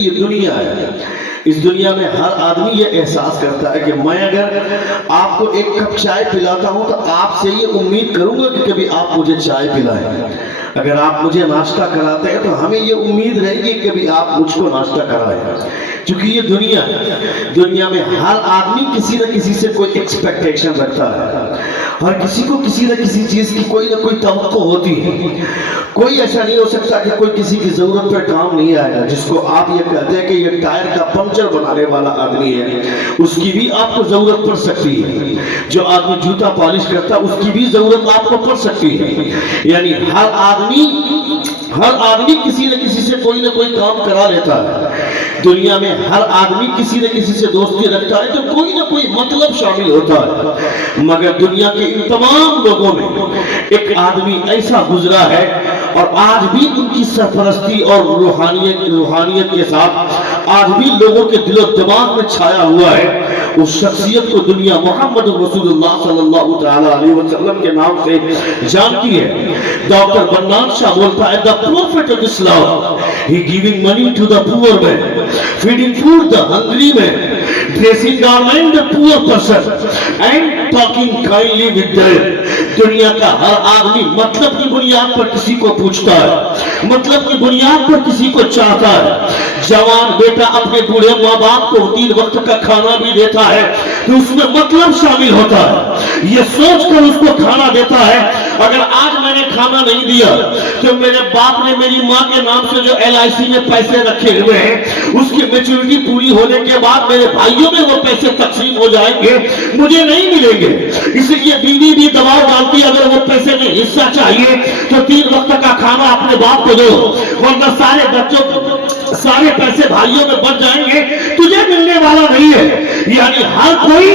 یہ دنیا ہے، اس دنیا میں ہر آدمی یہ احساس کرتا ہے کہ میں اگر آپ کو ایک کپ چائے پلاتا ہوں تو آپ سے یہ امید کروں گا کہ کبھی آپ مجھے چائے پلائیں۔ اگر آپ مجھے ناشتہ کراتے ہیں تو ہمیں یہ امید رہے گی کہ کبھی آپ مجھ کو ناشتہ کرائیں، کیونکہ یہ دنیا ہے۔ دنیا میں ہر آدمی کسی نہ کسی سے کوئی ایکسپیکٹیشن رکھتا ہے، ہر کسی کو کسی نہ کسی چیز کی کوئی نہ کوئی توقع ہوتی ہے۔ کوئی ایسا نہیں ہو سکتا کہ کوئی کسی کی ضرورت پر کام نہیں آئے گا۔ جس کو آپ یہ کہتے ہیں کہ یہ ٹائر کا پنچر بنانے والا آدمی ہے، اس کی بھی آپ کو ضرورت پڑ سکتی ہے۔ جو آدمی جوتا پالش کرتا ہے، اس کی بھی ضرورت آپ کو پڑ سکتی ہے۔ یعنی ہر آدمی کسی نہ کسی سے کوئی نہ کوئی کام کرا لیتا ہے۔ دنیا میں ہر آدمی کسی نہ کسی سے دوستی رکھتا ہے تو کوئی نہ کوئی مطلب شامل ہوتا ہے۔ مگر دنیا کے ان تمام لوگوں میں ایک آدمی ایسا گزرا ہے اور آج بھی ان کی سرپرستی اور روحانیت کے ساتھ آج بھی لوگوں کے دل و دماغ میں چھایا ہوا ہے۔ اس شخصیت کو دنیا محمد رسول اللہ صلی اللہ علیہ وسلم کے نام سے جانتی ہے۔ ڈاکٹر بنان شاہ بولتا ہے the prophet of Islam, he giving money to the poor man, feeding food the hungry man, dressing garment the poor person and talking kindly with them۔ دنیا کا ہر آدمی مطلب کی بنیاد پر کسی کو پوچھتا ہے، مطلب کی بنیاد پر کسی کو چاہتا ہے۔ جوان بیٹا اپنے بوڑھے ماں باپ کو 3 وقت کا کھانا بھی دیتا ہے تو اس میں مطلب شامل ہوتا ہے۔ یہ سوچ کر اس کو کھانا دیتا ہے اگر آج میں نے کھانا نہیں دیا تو میرے باپ نے میری ماں کے نام سے جو LIC میں پیسے رکھے ہوئے ہیں اس کی میچورٹی پوری ہونے کے بعد میرے بھائیوں میں وہ پیسے تقسیم ہو جائیں گے، مجھے نہیں ملیں گے۔ اس لیے بیوی بھی دباؤ ڈالتی ہے اگر وہ پیسے میں حصہ چاہیے تو 3 وقت کا کھانا اپنے باپ کو دو، ورنہ سارے بچوں سارے پیسے بھائیوں میں بچ جائیں گے، تجھے ملنے والا نہیں ہے۔ یعنی ہر کوئی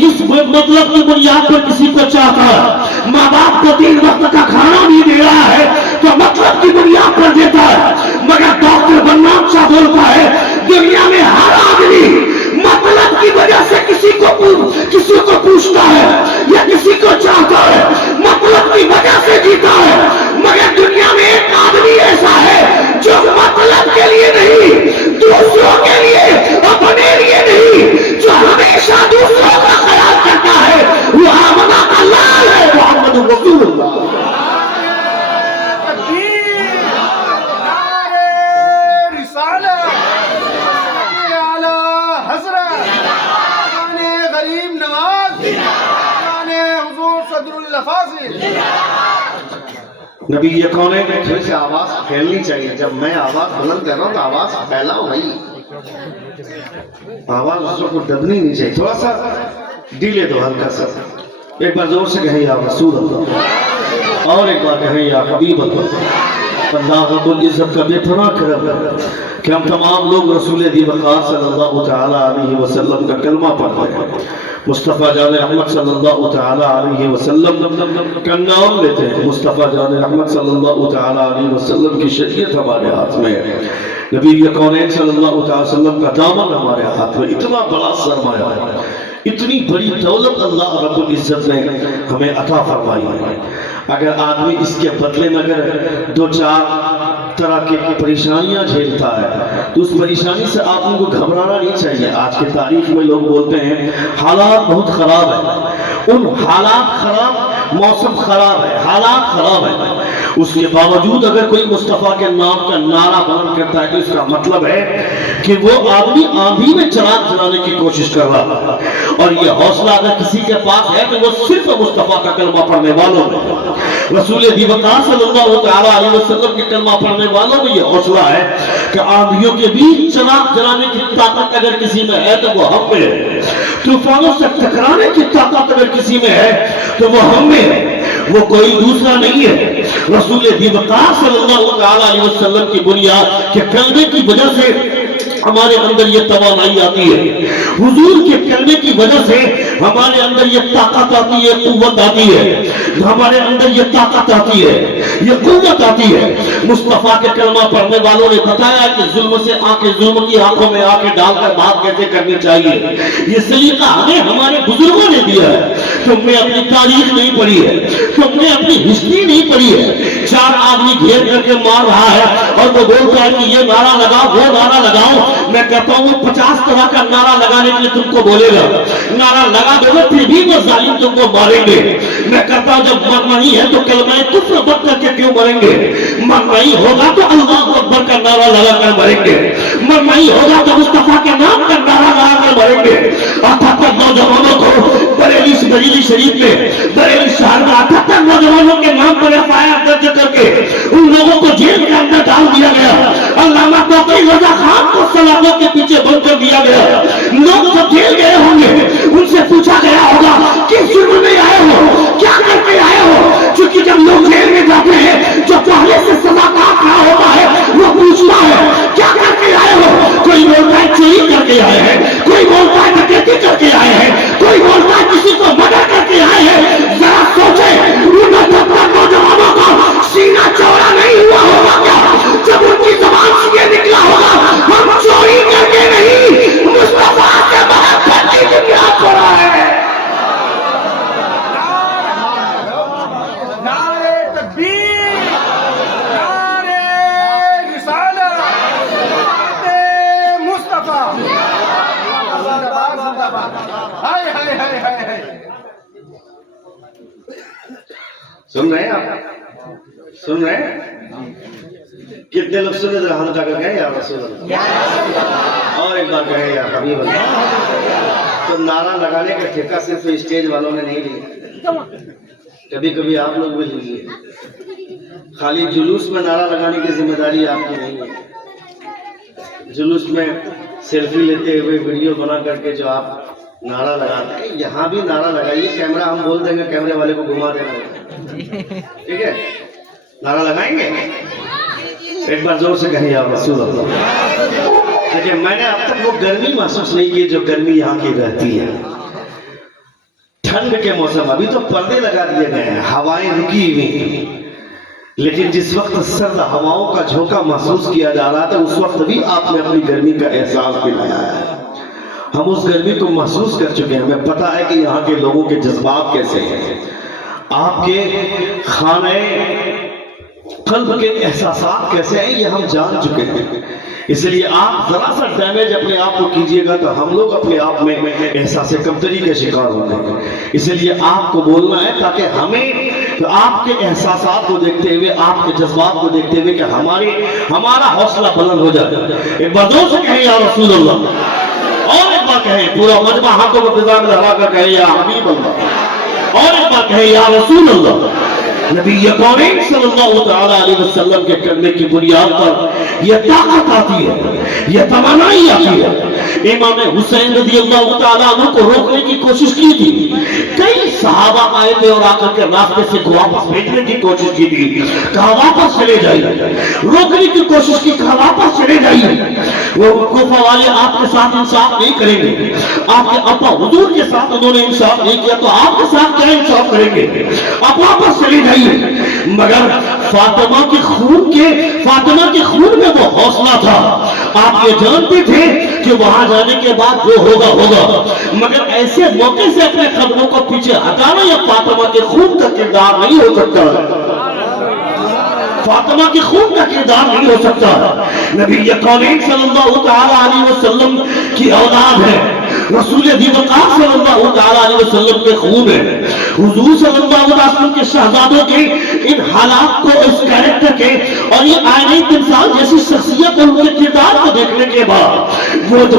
اس مطلب کی بنیاد پر کسی کو چاہتا ہے۔ ماں باپ کو 3 وقت کا کھانا بھی دے رہا ہے تو مطلب کی بنیاد پر دیتا ہے۔ مگر ڈاکٹر بنان شاہ بولتا ہے دنیا میں ہر آدمی مطلب کی وجہ سے کسی کو پوچھتا ہے یا کسی کو چاہتا ہے، مطلب کی وجہ سے جیتا ہے۔ مگر دنیا میں ایک آدمی ایسا ہے جو مطلب کے لیے نہیں، دوسروں کے لیے، اپنے لیے نہیں، جو ہمیشہ دوسروں کا خیال کرتا ہے، وہ آمنہ کا لال ہے، محمد رسول اللہ۔ نبی یہ کون ہے؟ تھوڑی سی آواز پھیلنی چاہیے۔ جب میں آواز بلند کر رہا ہوں تو آواز پھیلاؤ بھائی، آواز اس کو دبنی نہیں چاہیے، تھوڑا سا ڈیلے دو، ہلکا سا۔ ایک بار زور سے کہیں یا رسول اللہ، اور ایک بار کہیں یا حبیب اللہ۔ اللہ رب العزت کا بے پناہ کرم ہے کہ ہم تمام لوگ رسول دی وقار صلی اللہ تعالی علیہ وسلم کا کلمہ پڑھتے ہیں، مصطفیٰ جان رحمت صلی اللہ تعالی علیہ وسلم کا نام لیتے ہیں۔ مصطفیٰ جان رحمت صلی اللہ تعالی علیہ وسلم کی شریعت ہمارے ہاتھ میں ہے، نبی کونین صلی اللہ تعالی وسلم کا دامن ہمارے ہاتھ میں۔ اتنا بڑا سرمایہ ہے، اتنی بڑی دولت اللہ رب العزت نے ہمیں عطا فرمائی ہے۔ اگر آدمی اس کے بدلے میں اگر 2-4 طرح کی پریشانیاں جھیلتا ہے تو اس پریشانی سے آپ ان کو گھبرانا نہیں چاہیے۔ آج کے تاریخ میں لوگ بولتے ہیں حالات بہت خراب ہیں، ان حالات خراب، موسم خراب ہے، حالات خراب ہیں، اس کے باوجود اگر کوئی مصطفیٰ کے نام کا نعرہ بلند کرتا ہے تو اس کا مطلب ہے کہ وہ آدمی آندھی میں چراغ جلانے کی کوشش کر رہا ہے۔ اور یہ حوصلہ اگر کسی کے پاس ہے تو وہ صرف مصطفیٰ کا کلمہ پڑھنے والوں میں، رسول دی وقار صلی اللہ تعالی علیہ وسلم کے کلمہ پڑھنے والوں میں یہ حوصلہ ہے کہ آندھیوں کے بیچ چراغ جلانے کی طاقت اگر کسی میں ہے تو وہ ہم میں ہے، طوفانوں سے ٹکرانے کی طاقت اگر کسی میں ہے تو وہ ہم میں ہے، وہ کوئی دوسرا نہیں ہے۔ رسول دی وقار صلی اللہ تعالی علیہ وسلم کی بنیاد کے کلمے کی وجہ سے ہمارے اندر یہ توانائی آتی ہے، حضور کے کلمے کی وجہ سے ہمارے اندر یہ طاقت آتی ہے، قوت آتی ہے، ہمارے اندر یہ طاقت آتی ہے، یہ قوت آتی ہے۔ مصطفیٰ کے کلمہ پڑھنے والوں نے بتایا کہ ظلم سے ظلم کی آنکھوں میں آنکھیں ڈال کر بات کیسے کرنی چاہیے۔ یہ سلیقہ ہمیں ہمارے بزرگوں نے دیا ہے۔ تم نے اپنی تاریخ نہیں پڑھی ہے، تم نے اپنی ہسٹری نہیں پڑھی ہے۔ 4 آدمی گھیر کر کے مار رہا ہے اور وہ بولتا ہے کہ یہ نعرہ لگاؤ، وہ نعرہ لگاؤ، मैं कहता हूँ 50 तरह का नारा लगाने के लिए तुमको बोलेगा, नारा लगा दोगे फिर भी वो जालिम तुमको मारेंगे। मैं कहता हूँ जब मरना ही है तो कलमा कुफ्र बक करके क्यों मरेंगे? मरना ही होगा तो अल्लाह अकबर का नारा लगा कर मरेंगे, मरना ही होगा तो मुस्तफा के नाम का नारा लगा कर मरेंगे। अठहत्तर नौजवानों को बरेली शरीफ में, बरेली शहर में 78 नौजवानों के नाम पर एफआईआर दर्ज करके उन लोगों को जेल के अंदर डाल दिया गया। अल्लामा तौकीर रजा खान को सलाखों के पीछे बंद कर दिया गया। लोग जब जेल गए होंगे उनसे पूछा गया होगा किस जुर्म में आए हो, क्या करके आए हो? क्योंकि जब लोग जेल में जाते हैं जो पहले से सजा काट रहा होता है वो पूछता है क्या करके आए हो? कोई बोलता है चोरी करके आए हैं, कोई बोलता है डकैती करके आए हैं, कोई बोलता है किसी को मर्डर करके आए हैं। जरा सोचे उन 78 नौजवानों का सीना चौड़ा नहीं हुआ होगा क्या जब उनकी जबान से ये निकला होगा हम चोरी करके नहीं मुस्तफा से मोहब्बत की बुनियाद पर आए हैं। नारे तकबीर, नारे रिसालत, मुस्तफा, हाय हाय हाय हाय हाय। सुन रहे हैं आप? सुन रहे हैं? कितने लोग सुने जरा हाथ उठा कर गए या रसूल अल्लाह, और एक बार कहे या हबीब अल्लाह। तो नारा लगाने का ठेका सिर्फ स्टेज वालों ने नहीं लिया, कभी कभी आप लोग भी लीजिए। खाली जुलूस में नारा लगाने की जिम्मेदारी आपकी नहीं है। जुलूस में सेल्फी लेते हुए वीडियो बना करके जो आप नारा लगाते हैं, यहाँ भी नारा लगाइए। कैमरा हम बोल देंगे, कैमरे वाले को घुमा देना, ठीक है? नारा लगाएंगे, एक बार जोर से कहें या रसूल अल्लाह। देखिए मैंने अब तक वो गर्मी महसूस नहीं की जो गर्मी यहाँ की रहती है। ठंड के मौसम, अभी तो पर्दे लगा दिए गए हैं, हवाएं रुकी हुई, लेकिन जिस वक्त सर्द हवाओं का झोंका महसूस किया जा रहा था उस वक्त भी आपने अपनी गर्मी का एहसास दिलाया है। हम उस गर्मी को महसूस कर चुके हैं। हमें पता है कि यहाँ के लोगों के जज्बात कैसे हैं, आपके खाने कल्ब के एहसासात कैसे हैं ये हम जान चुके हैं। इसलिए आप जरा सा डैमेज अपने आप को कीजिएगा तो हम लोग अपने आप में एहसास कमतरी के शिकार होंगे। इसलिए आपको बोलना है ताकि हमें तो आपके एहसासात को देखते हुए, आपके जज्बात को देखते हुए कि हमारा हौसला बुलंद हो जाए। एक बार जोर से कहें या रसूल अल्लाह, और एक बार कहें, पूरा मजमा हाथों को फिजा में लगा कर कहें या हबीब अल्लाह, और एक बार कहें या रसूल अल्लाह। नबी करीम सल्लल्लाहु अलैहि वसल्लम के करने की बुनियाद पर यह ताकत आती है, यह तमन्नाई आती है। इमाम हुसैन रज़ियल्लाहु तआला अन्हु को रोकने की कोशिश की थी, कई सहाबा आए थे और आकर के रास्ते से वापस भेजने की कोशिश की थी, कहा वापस चले जाइए। रोकने की कोशिश की, कहा वापस चले जाइए। वो कूफा वाले आपके साथ इंसाफ नहीं करेंगे, आपके अपा हुजूर के साथ उन्होंने इंसाफ नहीं किया तो आपके साथ क्या इंसाफ करेंगे, आप वापस चले जाइए। मगर फातिमा के खून में वो हौसला था। आप ये जानते थे कि वहां जाने के बाद जो होगा होगा, मगर ऐसे मौके से अपने कदमों को पीछे हटाना यह फातिमा के खून का किरदार नहीं हो सकता। फातिमा के खून का किरदार नहीं हो सकता। नबी करीम सल्लल्लाहु अलैहि वसल्लम की औलाद है, रसूल दीवकार सल्लल्लाहु अलैहि वसल्लम के खून है। हुजूर सल्लल्लाहु अलैहि वसल्लम के शहजादों के इन हालात को, इस कैरेक्टर के और ये आईने इंसान जैसी शख्सियत और उनके किरदार को देखने के बाद, वो जो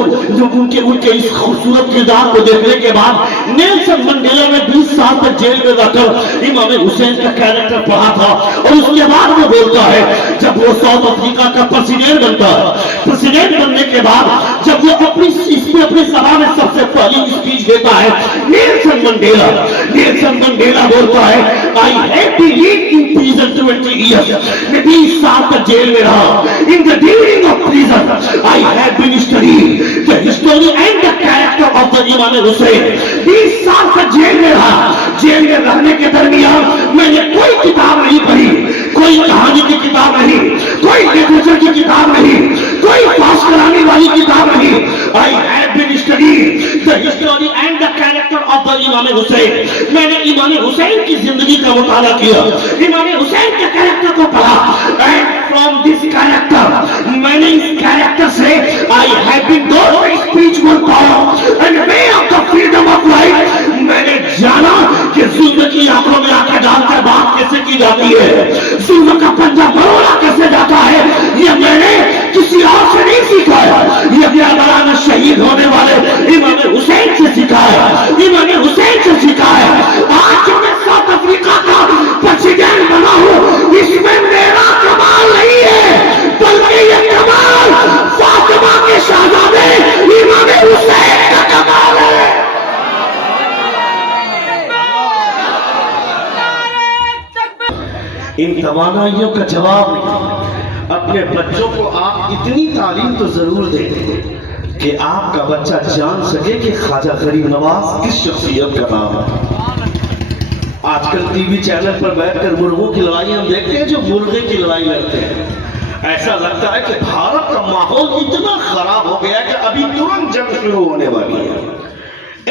उनके इस खूबसूरत किरदार को देखने के बाद नेल्सन मंडेला ने 20 साल तक जेल में रहकर इमाम हुसैन का कैरेक्टर पढ़ा था। और उसके बाद वो बोलता है, जब वो साउथ अफ्रीका का प्रेसिडेंट बनता है, प्रेसिडेंट बनने के बाद जब वो अपनी सभा में सबसे पहली स्पीच देता है, नेल्सन मंडेला बोलता है, I have been in prison 20 years. मैं 20 साल तक जेल में रहा। In the during of prison I have been studying the history and the character of the Imam Hussain. 20 साल तक जेल में रहा। जेल में रहने के दरमियान मैंने कोई किताब नहीं पढ़ी, कोई कहानी की किताब नहीं, कोई लिटरेचर की किताब नहीं, कोई पास कराने वाली किताब नहीं। I have been studying the history and the character of the Imam Hussain. मैंने इमाम हुसैन की जिंदगी का मुताला किया, इमाम हुसैन के कैरेक्टर को पढ़ा। And am this character. मैंने इस कैरेक्टर से I have been taught spiritual power and way of the freedom of life. मैंने जाना कि जुल्म की आंखों में आंखें डालकर बात कैसे की जाती है, जुल्म का पंजा मरोड़ा कैसे जाता है, ये मैंने किसी और से नहीं सीखा है, ये करबला में शहीद होने वाले इमाम हुसैन से सीखा है, इमाम हुसैन से सीखा है। आज जो मैं साउथ अफ्रीका का प्रेसिडेंट बना हूं, इसमें मेरा कमाल नहीं है, बल्कि ये कमाल फातिमा के शहजादे इमाम हुसैन का कमाल है। इन तवानाइयों का जवाब नहीं, अपने बच्चों को आप इतनी तालीम तो जरूर दें कि आपका बच्चा जान सके कि ख्वाजा गरीब नवाज किस शख्सियत का नाम है। आजकल टीवी चैनल पर बैठकर मुर्गों की लड़ाई हम देखते हैं, जो मुर्गे की लड़ाई लड़ते हैं। ऐसा लगता है कि भारत का माहौल इतना खराब हो गया है कि अभी तुरंत जंग शुरू होने वाली है।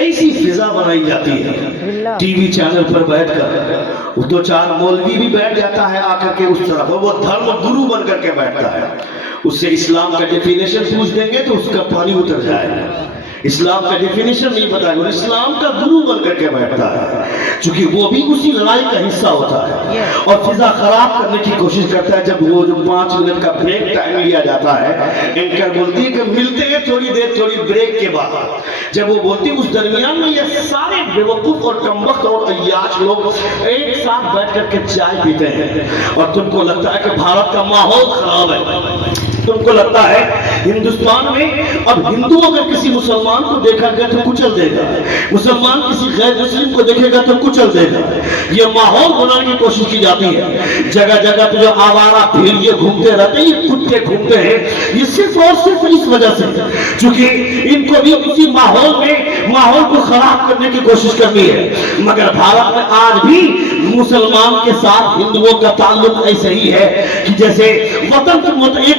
ऐसी फिजा बनाई जाती है टीवी चैनल पर बैठकर, दो चार मौलवी भी बैठ जाता है आकर के उस तरफ, वो धर्म गुरु बन करके बैठता है, उससे इस्लाम का डेफिनेशन पूछ देंगे तो उसका पानी उतर जाएगा, इस्लाम का डेफिनेशन नहीं बताएगा और इस्लाम का गुरु बन करके बैठता है, क्योंकि वो भी उसी लड़ाई का हिस्सा होता है और फिजा खराब करने की कोशिश करता है। जब वो जो 5 मिनट का ब्रेक टाइम लिया जाता है, एंकर बोलती है कि मिलते हैं थोड़ी देर थोड़ी ब्रेक के बाद, जब वो बोलती है उस दरमियान में ये सारे बेवकूफ और कमबख्त और अय्याश लोग एक साथ बैठ करके चाय पीते हैं और तुमको लगता है कि भारत का माहौल खराब है, तुमको लगता है हिंदुस्तान में अब हिंदू अगर किसी मुसलमान को देखा गया तो कुचल देगा, मुसलमान किसी गैर मुस्लिम को देखेगा तो कुचल देगा। ये माहौल बनाने की कोशिश की जाती है। जगह जगह पे जो आवारा भेड़िए घूमते रहते हैं, ये कुत्ते घूमते हैं, ये सिर्फ और सिर्फ इस वजह से क्योंकि इनको भी इसी माहौल में माहौल को खराब करने की कोशिश करनी है। मगर भारत में आज भी मुसलमान के साथ हिंदुओं का ताल्लुक ऐसे ही है कि जैसे एक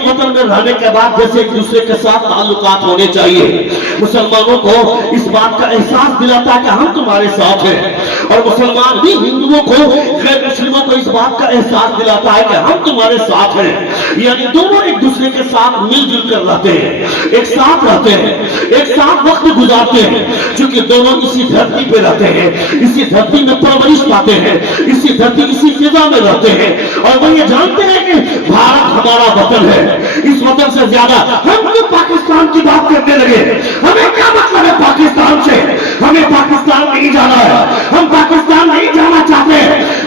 वतन में रहने के बाद जैसे एक दूसरे के साथ ताल्लुकात होने चाहिए। मुसलमानों को इस बात का एहसास दिलाता है कि हम तुम्हारे साथ हैं और मुसलमान भी हिंदुओं को गैर मुस्लिमों को इस बात का एहसास दिलाता है कि हम तुम्हारे साथ हैं। यानी दोनों एक दूसरे के साथ मिलजुल कर रहते हैं, एक साथ रहते हैं, एक साथ वक्त गुजारते हैं, क्योंकि दोनों इसी धरती पे रहते हैं, इसी धरती में परवरिश पाते हैं, इसी धरती इसी फिजा में रहते हैं और वो ये जानते हैं कि भारत हमारा वतन है। इस वतन से ज्यादा हम तो पाकिस्तान की बात करने लगे। हमें क्या मतलब है पाकिस्तान से? हमें पाकिस्तान नहीं जाना है, हम पाकिस्तान नहीं जाना चाहते।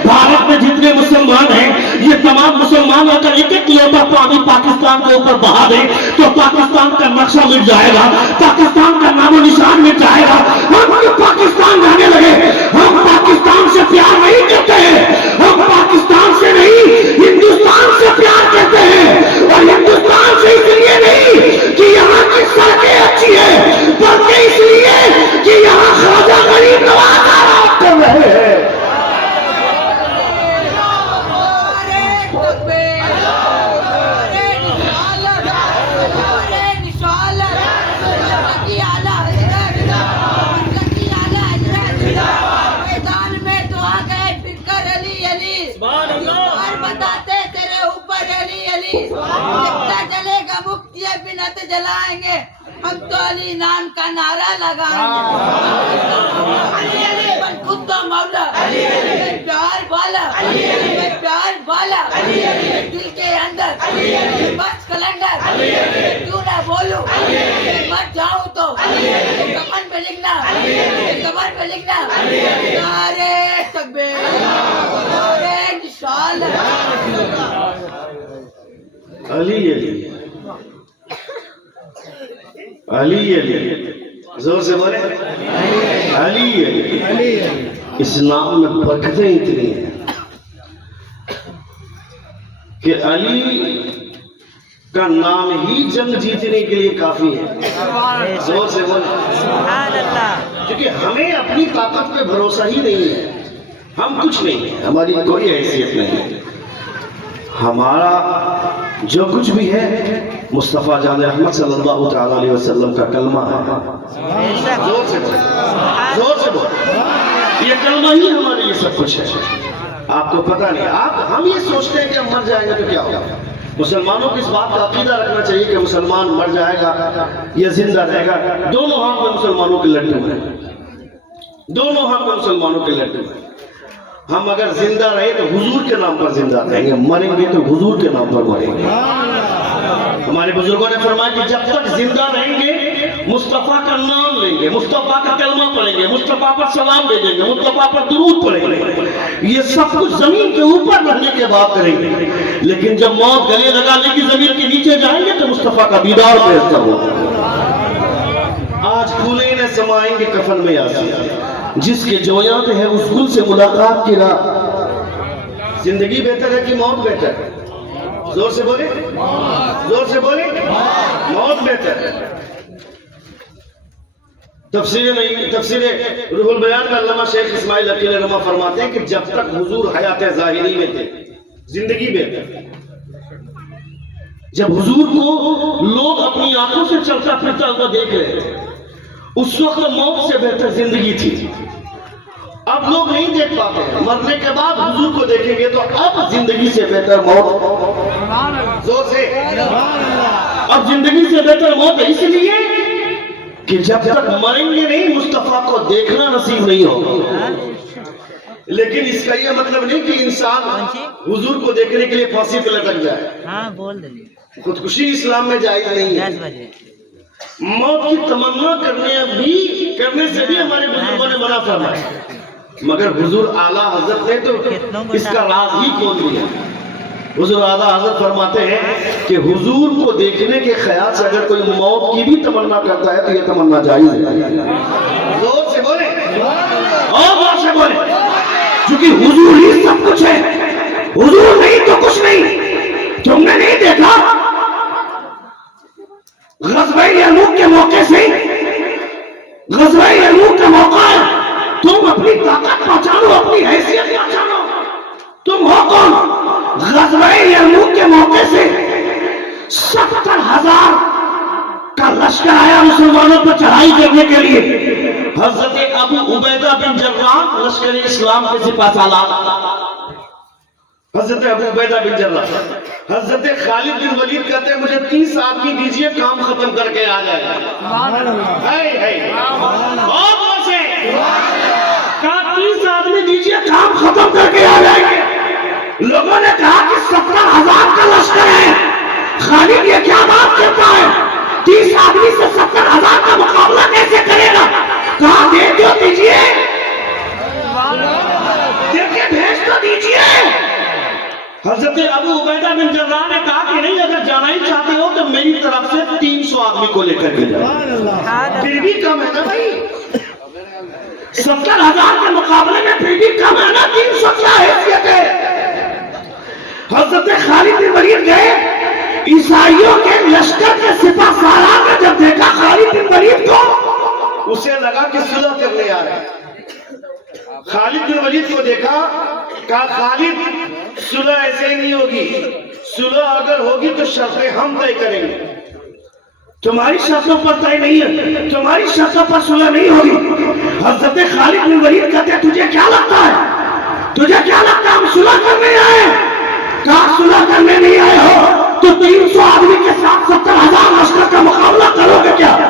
भारत में जितने मुसलमान हैं, ये तमाम मुसलमान अगर एक एक लोटा पानी पाकिस्तान के ऊपर बहा दे तो पाकिस्तान का नक्शा मिट जाएगा, पाकिस्तान का नामो निशान मिट जाएगा। हम क्यों पाकिस्तान जाने लगे? हम पाकिस्तान से प्यार नहीं करते हैं, हम पाकिस्तान से नहीं हिंदुस्तान से प्यार करते हैं और हिंदुस्तान से इसलिए नहीं कि यहाँ की सड़कें अच्छी है, बल्कि इसलिए कि यहाँ ख्वाजा गरीब नवाज आराम कर रहे हैं। जलेगा मुफ्ती बिनत जलाएंगे, हम तो अली नाम का नारा लगाएंगे। खुद तो मौला प्यार वाला, प्यार वाला दिल के अंदर बस कलंदर क्यों ना बोलूं, मत जाऊं तो कमर पे लिखना, कमर पे लिखना नारे तकबीर, नारे निशान। अली अली अली अली, जोर से बोले अली अली। इस नाम में बरकतें इतनी हैं कि अली का नाम ही जंग जीतने के लिए काफी है। जोर से बोले, क्योंकि हमें अपनी ताकत पे भरोसा ही नहीं है, हम कुछ नहीं है, हमारी कोई हैसियत नहीं है। हमारा जो कुछ भी है मुस्तफ़ा जान रहमत सल्लल्लाहु तआला अलैहि वसल्लम का कलमा है। जोर से बोल, जोर से बोल। ये कलमा ही हमारे लिए सब कुछ है। आपको पता नहीं, हम ये सोचते हैं कि हम मर जाएंगे तो क्या होगा, مسلمانوں کو اس بات کا عقیدہ رکھنا چاہیے کہ مسلمان مر جائے گا یا زندہ رہے گا، دونوں ہاتھ میں مسلمانوں کے لڈو ہیں، دونوں ہاتھ میں مسلمانوں کے لڈو ہیں۔ ہم اگر زندہ رہے تو حضور کے نام پر زندہ رہیں گے، مریں گے تو حضور کے نام پر مریں گے۔ ہمارے بزرگوں نے فرمایا کہ جب تک زندہ رہیں گے مصطفیٰ کا نام لیں گے، مصطفیٰ کا کلمہ پڑھیں گے، مصطفیٰ پر سلام بھیجیں گے، مصطفیٰ پر درود پڑھیں گے، یہ سب کچھ زمین کے اوپر رہنے کے بعد کریں گے۔ لیکن جب موت گلے لگانے کی زمین کے نیچے جائیں گے تو مصطفیٰ کا دیدار میسر ہوگا۔ آج پھولیں نہ سمائیں گے کفن میں یاسین، جس کے جویات ہے اس گل سے ملاقات کی راہ۔ زندگی بہتر ہے کہ موت بہتر ہے؟ زور سے بولے، زور سے بولے، موت بہتر ہے۔ تفسیر روح البیان میں علامہ شیخ اسماعیل عقیل رحمہ فرماتے ہیں کہ جب تک حضور حیات ظاہری میں تھے زندگی بہتر، جب حضور کو لوگ اپنی آنکھوں سے چلتا پھرتا ہوا دیکھ رہے تھے اس وقت موت سے بہتر زندگی تھی۔ اب لوگ نہیں دیکھ پاتے ہیں، مرنے کے بعد حضور کو دیکھیں گے تو اب زندگی سے بہتر موت، زور سے، اب زندگی سے بہتر موت اس لیے کہ جب تک مریں گے نہیں مصطفیٰ کو دیکھنا نصیب نہیں ہوگا۔ لیکن اس کا یہ مطلب نہیں کہ انسان حضور کو دیکھنے کے لیے پھانسی پہ لٹک جائے۔ ہاں بول دیں، خودکشی اسلام میں جائز نہیں ہے۔ 10 بجے موت کی تمنا کرنے سے بھی ہمارے بزرگوں نے منع فرمایا، مگر حضور اعلیٰ حضرت نے تو اس کا راز ہی کھول دیا۔ حضور اعلیٰ حضرت فرماتے ہیں کہ حضور کو دیکھنے کے خیال سے اگر کوئی موت کی بھی تمنا کرتا ہے تو یہ تمنا جائز ہے۔ زور سے بولیں اور زور سے بولیں، کیونکہ حضور ہی سب کچھ ہے، حضور نہیں تو کچھ نہیں۔ تم نے نہیں دیکھا غزوہ یرموک کے موقع سے، غزوہ یرموک کا موقع ہے، تم اپنی طاقت پہچانو، اپنی حیثیت پہچانو، تم ہو کون؟ غزوہ یرموک کے موقع سے 70,000 کا لشکر آیا مسلمانوں پر چڑھائی کرنے کے لیے۔ حضرت ابو عبیدہ بن جراح لشکر اسلام کے سپاہ سالار، حضرت ابو عبیدہ بن جراح، حضرت خالد بن ولید کہتے ہیں مجھے 30 آدمی دیجئے کام ختم کر کے آ جائے گا۔ بہت سے کہا 30 آدمی دیجئے کام ختم کر کے آ جائیں گے۔ لوگوں نے کہا کہ 70,000 کا لشکر ہے، خالد یہ کیا بات کرتا ہے، 30 آدمی سے 70,000 کا مقابلہ کیسے کرے گا؟ کہا دے دو دیجئے، دیکھیں بھیج تو دیجئے۔ حضرت ابو عبیدہ بن جراح نے کہا کہ نہیں، اگر جانا ہی چاہتے ہو تو میری طرف سے 300 آدمی کو لے کر کے جاؤ۔ پھر بھی کم ہے نا بھائی، 70,000 کے مقابلے میں پھر بھی کم ہے نا، 300 کیا حیثیت ہے؟ حضرت خالد بن ولید گئے، عیسائیوں کے لشکر کے سپاہ سالار نے جب دیکھا خالد بن ولید کو، اسے لگا کہ صلح کرنے آ رہے ہیں۔ خالد بن ولید کو دیکھا، کہا خالد صلح ایسے ہی نہیں ہوگی، صلح اگر ہوگی تو شرطیں ہم طے کریں گے، تمہاری شرطوں پر طے نہیں ہے، تمہاری شرطوں پر صلح نہیں ہوگی۔ حضرت خالد بن ولید کہتے ہیں تجھے کیا لگتا ہے، تجھے کیا لگتا ہے ہم صلح کرنے آئے؟ کہا صلح کرنے نہیں آئے ہو تو 300 آدمی کے ساتھ 70,000 لشکر کا مقابلہ کرو گے کیا؟